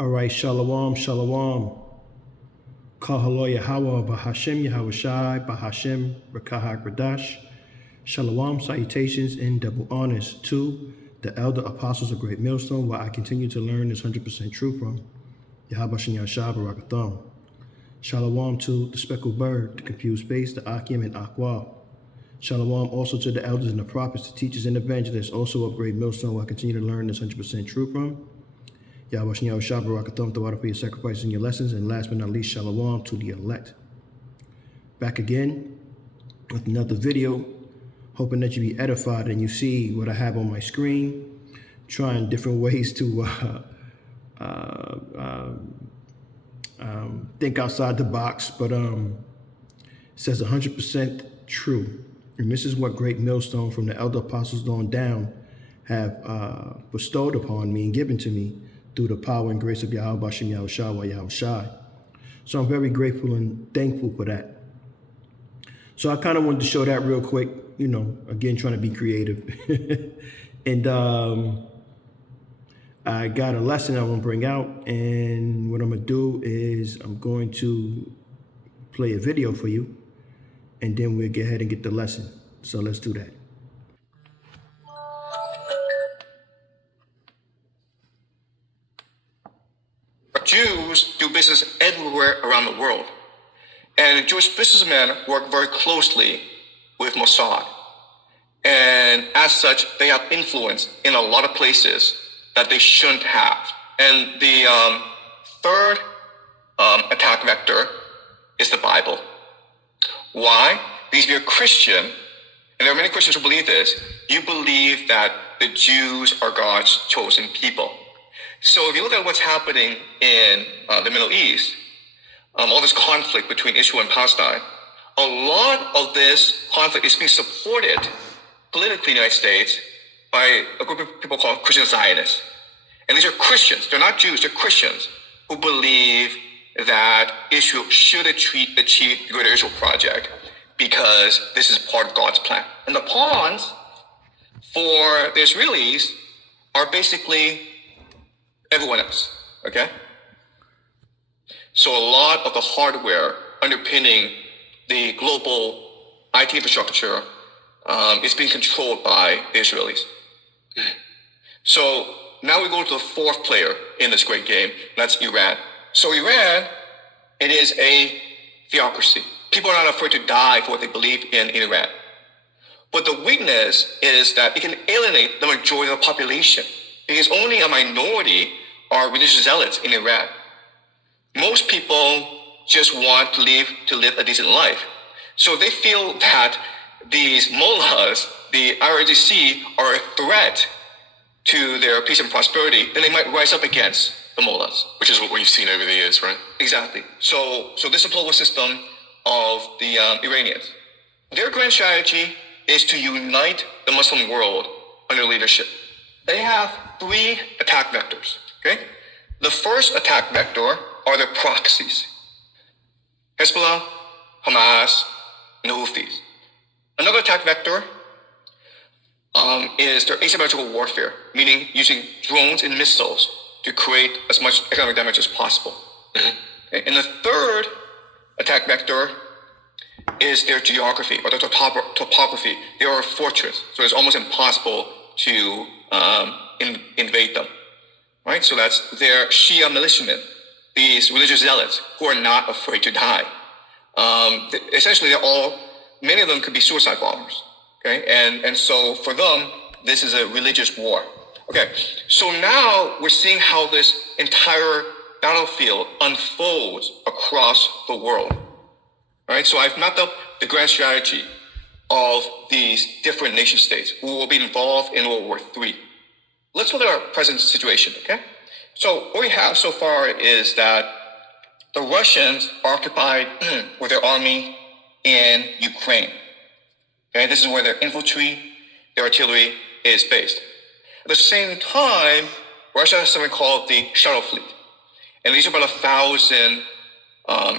All right, shalom, shalom. Kahalo Yahweh, Bahashem Yahweh Shai, Bahashem Rakahak Radash. Shalom, salutations and double honors to the elder apostles of Great Millstone, where I continue to learn this 100% true from. Yahweh Shem Yahshua Barakatham. Shalom to the speckled bird, the confused space, the Akim and Aqua. Shalom also to the elders and the prophets, the teachers and evangelists, also of Great Millstone, where I continue to learn this 100% true from. Yahweh Shem Yahshua Barakatham, the water for your sacrifices and your lessons, and last but not least, shalom to the elect. Back again with another video, hoping that you be edified and you see what I have on my screen, trying different ways to think outside the box, but it says 100% true. And this is what Great Millstone from the elder apostles on down have bestowed upon me and given to me through the power and grace of Yahweh Shem Yahweh Shai. So I'm very grateful and thankful for that. So I kind of wanted to show that real quick, you know, again, trying to be creative. And I got a lesson I want to bring out. And what I'm going to do is I'm going to play a video for you. And then we'll go ahead and get the lesson. So let's do that. Jews do business everywhere around the world. And Jewish businessmen work very closely with Mossad. And as such, they have influence in a lot of places that they shouldn't have. And the third attack vector is the Bible. Why? Because if you're a Christian, and there are many Christians who believe this, you believe that the Jews are God's chosen people. So if you look at what's happening in the Middle East, all this conflict between Israel and Palestine, a lot of this conflict is being supported politically in the United States by a group of people called Christian Zionists. And these are Christians, they're not Jews, they're Christians who believe that Israel should achieve the Greater Israel Project because this is part of God's plan. And the pawns for the Israelis are basically everyone else, okay? So a lot of the hardware underpinning the global IT infrastructure is being controlled by the Israelis. So now we go to the fourth player in this great game, and that's Iran. So Iran, it is a theocracy. People are not afraid to die for what they believe in Iran. But the weakness is that it can alienate the majority of the population because only a minority are religious zealots in Iran. Most people just want to live a decent life. So they feel that these mullahs, the IRGC, are a threat to their peace and prosperity, then they might rise up against the mullahs. Which is what we've seen over the years, right? Exactly. So this is the political system of the Iranians. Their grand strategy is to unite the Muslim world under leadership. They have three attack vectors, okay? The first attack vector are the proxies. Hezbollah, Hamas, and the Houthis. Another attack vector is their asymmetrical warfare, meaning using drones and missiles to create as much economic damage as possible. Mm-hmm. And the third attack vector is their geography or their topography. They are a fortress, so it's almost impossible to invade them. Right? So that's their Shia militiamen, these religious zealots who are not afraid to die. Essentially, many of them could be suicide bombers. Okay, and so for them, this is a religious war. Okay, so now we're seeing how this entire battlefield unfolds across the world. All right, so I've mapped up the grand strategy of these different nation states who will be involved in World War III. Let's look at our present situation, okay? So what we have so far is that the Russians are occupied with their army in Ukraine. Okay, this is where their infantry, their artillery is based. At the same time, Russia has something called the shuttle fleet. And these are about 1,000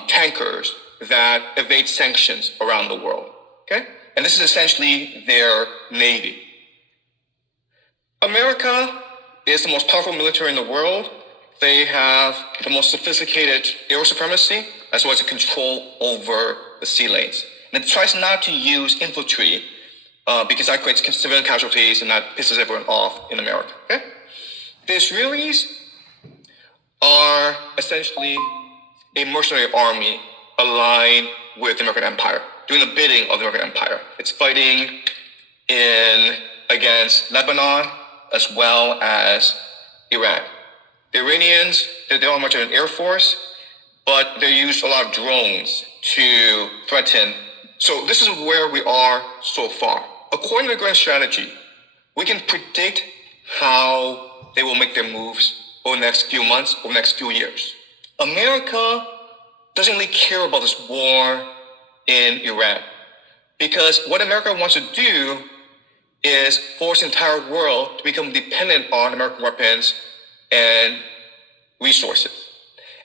tankers that evade sanctions around the world, okay? And this is essentially their navy. America is the most powerful military in the world. they have the most sophisticated air supremacy as well as a control over the sea lanes. And it tries not to use infantry because that creates civilian casualties and that pisses everyone off in America. Okay? The Israelis are essentially a mercenary army aligned with the American Empire, doing the bidding of the American Empire. It's fighting against Lebanon as well as Iran. The Iranians, they don't have much of an air force, but they use a lot of drones to threaten. So this is where we are so far. According to the grand strategy, we can predict how they will make their moves over the next few months, over the next few years. America doesn't really care about this war in Iran because what America wants to do is force the entire world to become dependent on American weapons and resources.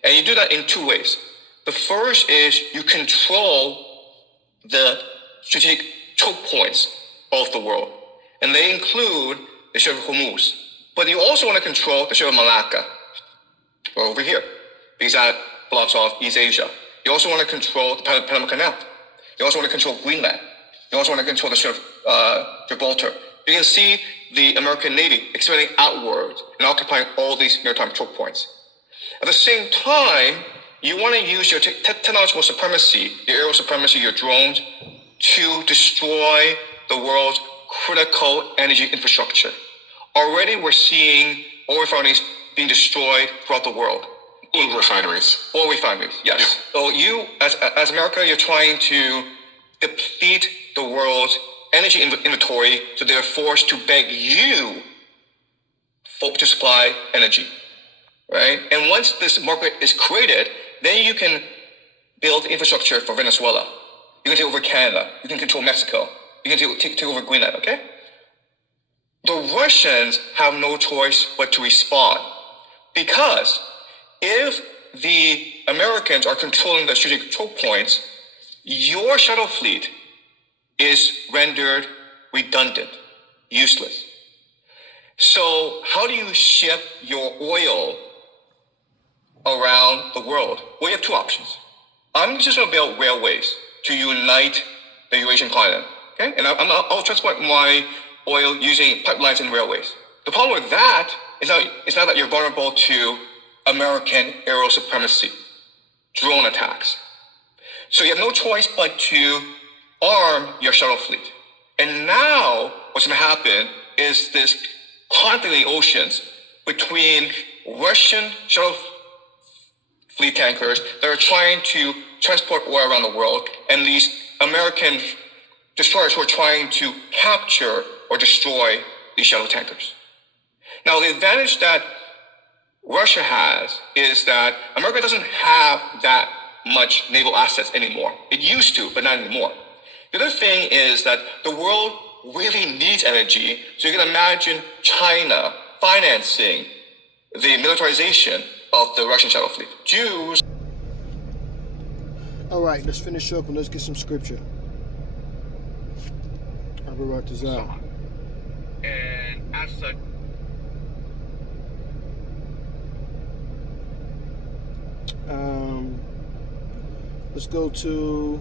And you do that in two ways. The first is you control the strategic choke points of the world. And they include the Strait of Hormuz. But you also want to control the Strait of Malacca, or over here, because that blocks off East Asia. You also want to control the Panama Canal. You also want to control Greenland. You also want to control the Strait of Gibraltar. You can see the American Navy expanding outwards and occupying all these maritime choke points. At the same time, you want to use your technological supremacy, your aerial supremacy, your drones, to destroy the world's critical energy infrastructure. Already we're seeing oil refineries being destroyed throughout the world. Oil refineries. Oil refineries, yes. Yeah. So you, as America, you're trying to deplete the world's energy inventory, so they're forced to beg you to supply energy, right? And once this market is created, then you can build infrastructure for Venezuela. You can take over Canada. You can control Mexico. You can take over Greenland, okay? The Russians have no choice but to respond, because if the Americans are controlling the strategic choke points, your shuttle fleet is rendered redundant, useless. So how do you ship your oil around the world? Well, you have two options. I'm just going to build railways to unite the Eurasian continent, okay? And I'll transport my oil using pipelines and railways. The problem with that is now that you're vulnerable to American aerial supremacy, drone attacks. So you have no choice but to arm your shuttle fleet. And now what's going to happen is this conflict in the oceans between Russian shuttle fleet tankers that are trying to transport oil around the world and these American destroyers who are trying to capture or destroy these shuttle tankers. Now, the advantage that Russia has is that America doesn't have that much naval assets anymore. It used to, but not anymore. The other thing is that the world really needs energy, so you can imagine China financing the militarization of the Russian shuttle fleet. Jews. All right, let's finish up and let's get some scripture. I'll write this out. And as such, let's go to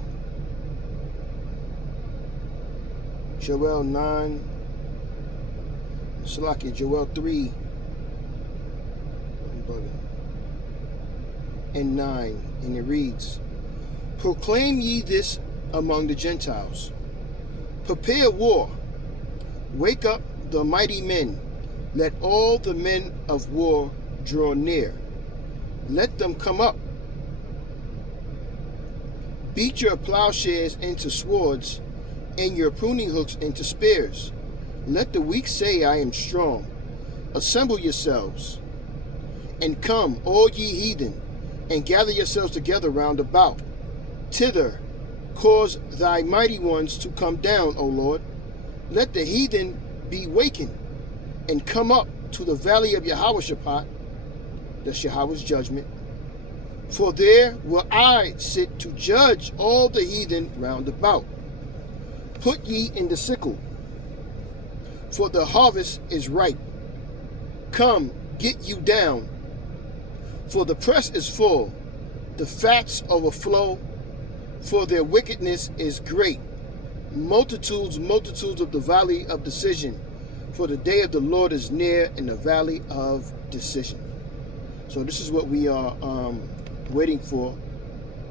Joel 9, Joel 3 and 9, and it reads, "Proclaim ye this among the Gentiles. Prepare war. Wake up the mighty men. Let all the men of war draw near. Let them come up. Beat your plowshares into swords, and your pruning hooks into spears. Let the weak say, I am strong. Assemble yourselves, and come, all ye heathen, and gather yourselves together round about. Thither cause thy mighty ones to come down, O Lord. Let the heathen be wakened, and come up to the valley of Jehoshaphat," that's Yahweh's judgment. "For there will I sit to judge all the heathen round about. Put ye in the sickle, for the harvest is ripe. Come, get you down, For the press is full, the fats overflow, for their wickedness is great. Multitudes, multitudes of the valley of decision, for the day of the Lord is near in the valley of decision. So this is what we are waiting for.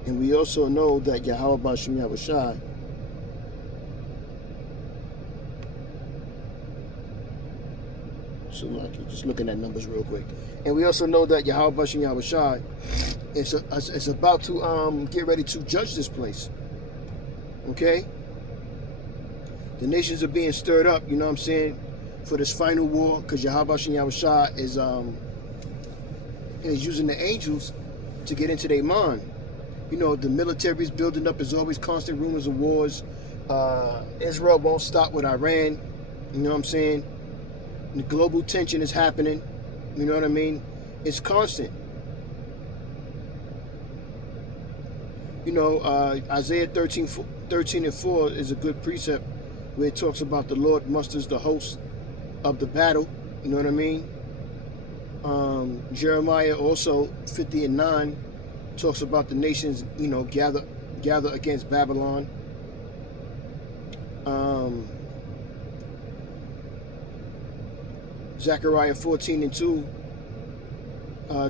And we also know that Yahweh B'Shem Yahushai so like just looking at numbers real quick. And we also know that Yahweh B'Shem Yahushai is about to get ready to judge this place. Okay? The nations are being stirred up, you know what I'm saying, for this final war, because Yahweh B'Shem Yahushai is using the angels to get into their mind. You know, the military is building up. There's always constant rumors of wars. Israel won't stop with Iran. You know what I'm saying? The global tension is happening. You know what I mean? It's constant. You know, Isaiah 13 and 4 is a good precept where it talks about the Lord musters the host of the battle. You know what I mean? Jeremiah also 50 and 9 talks about the nations, you know, gather against Babylon. Zechariah 14 and 2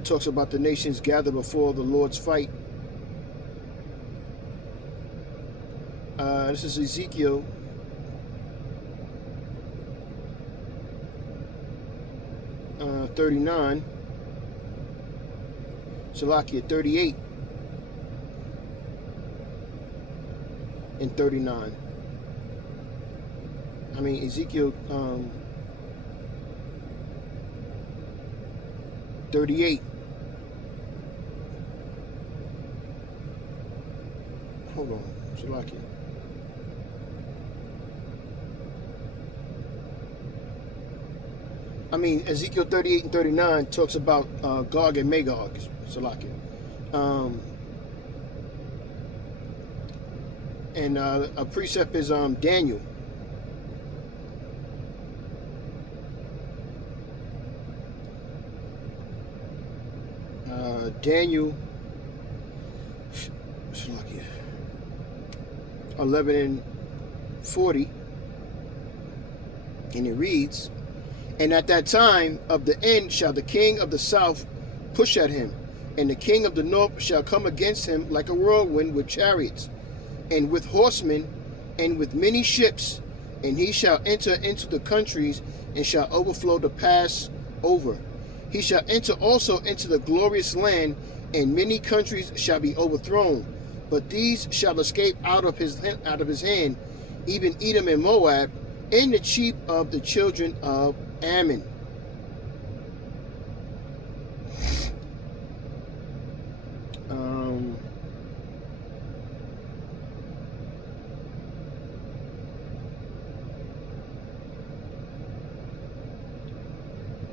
talks about the nations gather before the Lord's fight. This is Ezekiel 39. Salakia 38 and 39. I mean Ezekiel 38. Hold on, Salakia. I mean Ezekiel 38 and 39 talks about Gog and Magog. Salakia. And a precept is Daniel. Daniel 11 and 40, and it reads, "And at that time of the end shall the king of the south push at him, and the king of the north shall come against him like a whirlwind with chariots, and with horsemen, and with many ships, and he shall enter into the countries, and shall overflow the pass over. He shall enter also into the glorious land, and many countries shall be overthrown. But these shall escape out of his hand, even Edom and Moab, and the chief of the children of Ammon."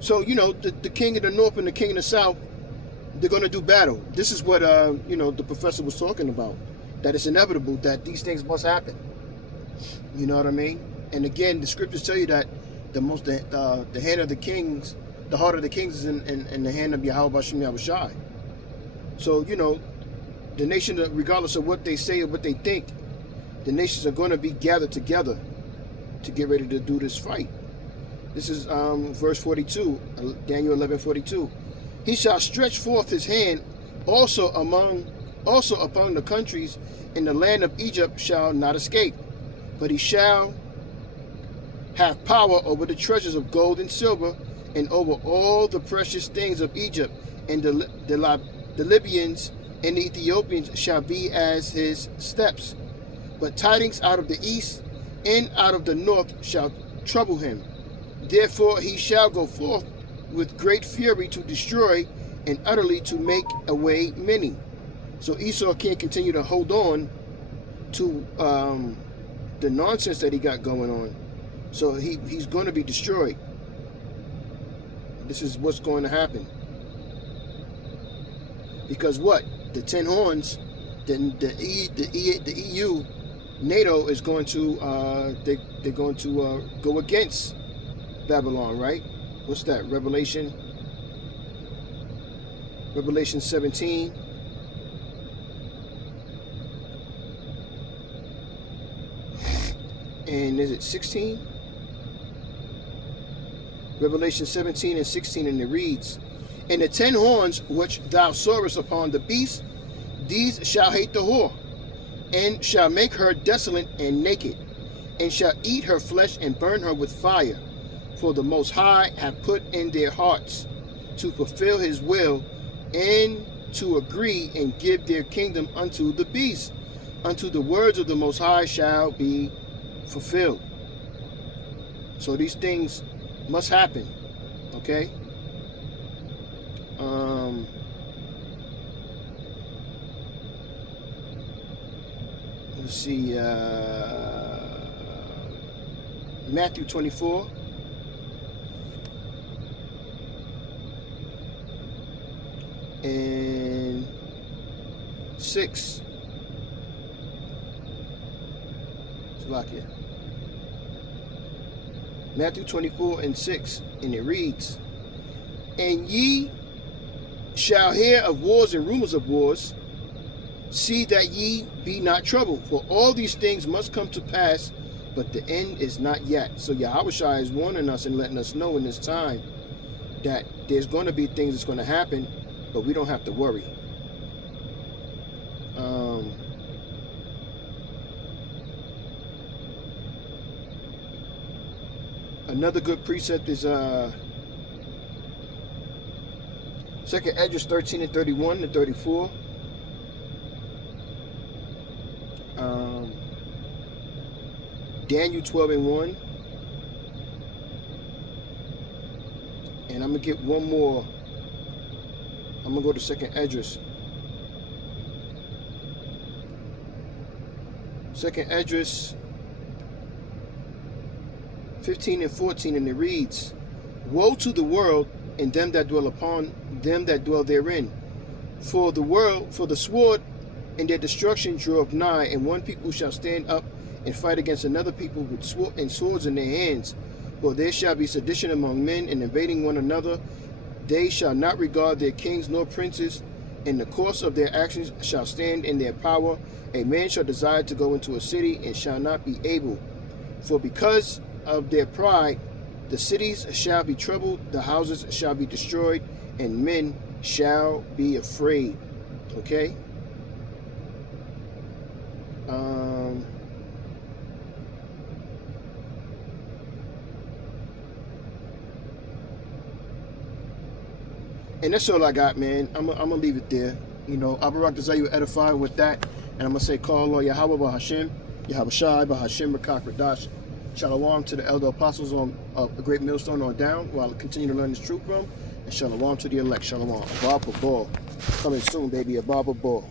So, you know, the king of the north and the king of the south, they're going to do battle. This is what, you know, the professor was talking about, that it's inevitable that these things must happen. You know what I mean? And again, the scriptures tell you that the hand of the kings, the heart of the kings is in the hand of Yahweh B'Shem Yahushai. So, you know, the nation, regardless of what they say or what they think, the nations are going to be gathered together to get ready to do this fight. This is verse 42, Daniel 11:42. "He shall stretch forth his hand also upon the countries, and the land of Egypt shall not escape. But he shall have power over the treasures of gold and silver, and over all the precious things of Egypt, and the Libyans and the Ethiopians shall be as his steps. But tidings out of the east and out of the north shall trouble him. Therefore he shall go forth with great fury to destroy, and utterly to make away many." So Esau can't continue to hold on to the nonsense that he got going on. So he's going to be destroyed. This is what's going to happen. Because what? The 10 horns, the EU, NATO is going to they're going to go against Babylon, right? What's that? Revelation Revelation 17. And is it 16? Revelation 17 and 16, and it reads, "And the 10 horns which thou sawest upon the beast, these shall hate the whore, and shall make her desolate and naked, and shall eat her flesh and burn her with fire. For the Most High hath put in their hearts to fulfill his will, and to agree and give their kingdom unto the beast, unto the words of the Most High shall be fulfilled." So these things must happen, okay? Let's see, Matthew 24. And 6. Slovakia. Matthew 24 and 6, and it reads, "And ye shall hear of wars and rumors of wars. See that ye be not troubled, for all these things must come to pass, but the end is not yet." So Yahushua is warning us and letting us know in this time that there's going to be things that's going to happen, but we don't have to worry. Another good precept is 2nd Esdras 13 and 31 and 34. Daniel 12 and 1. And I'm going to get one more. I'm going to go to 2nd Esdras. 2nd Esdras 15 and 14, and it reads, "Woe to the world and them that dwell upon them that dwell therein. For the sword and their destruction draweth nigh, and one people shall stand up and fight against another people with swords in their hands. For there shall be sedition among men, and invading one another. They shall not regard their kings nor princes. In the course of their actions shall stand in their power. A man shall desire to go into a city, and shall not be able. For because of their pride, the cities shall be troubled, the houses shall be destroyed, and men shall be afraid." Okay? And that's all I got, man. I'm gonna leave it there. You know, Abarak Desire edifying with that, and I'm gonna say, "Call Yahweh Bahashem, Yahweh Shai Bahashem Rakak Radash." Shalom to the elder apostles on a great millstone on down, while I continue to learn this truth from, and shalom to the elect. Shalom. Abba Ball. Coming soon, baby. Abba Ball.